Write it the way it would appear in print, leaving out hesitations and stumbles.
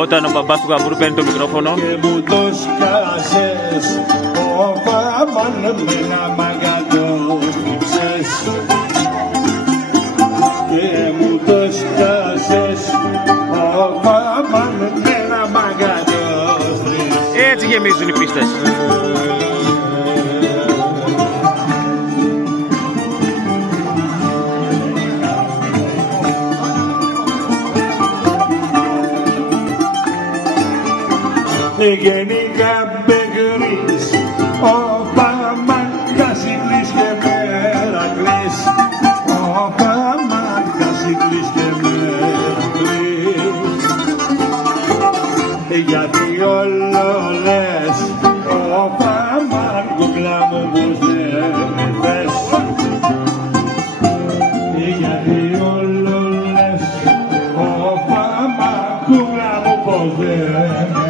όταν ο μπαμπάς του Γαβούρου παίρνει το μικρόφωνο. Και μου το σκάσες, ο Παμάν με ένα μαγατό στριψες. Και μου το σκάσες, ο Παμάν με ένα μαγατό στριψες. Έτσι γεμίζουν οι πίστες. Γενικά μπεγρής, ο Παμάν Κασικλής και Μερακλής. Ο Παμάν Κασικλής και Μερακλής. Γιατί όλο λες, ο Παμάν κουκλά μου πως δεν με θες. Γιατί όλο λες, ο Παμάν κουκλά μου πως δεν με θες.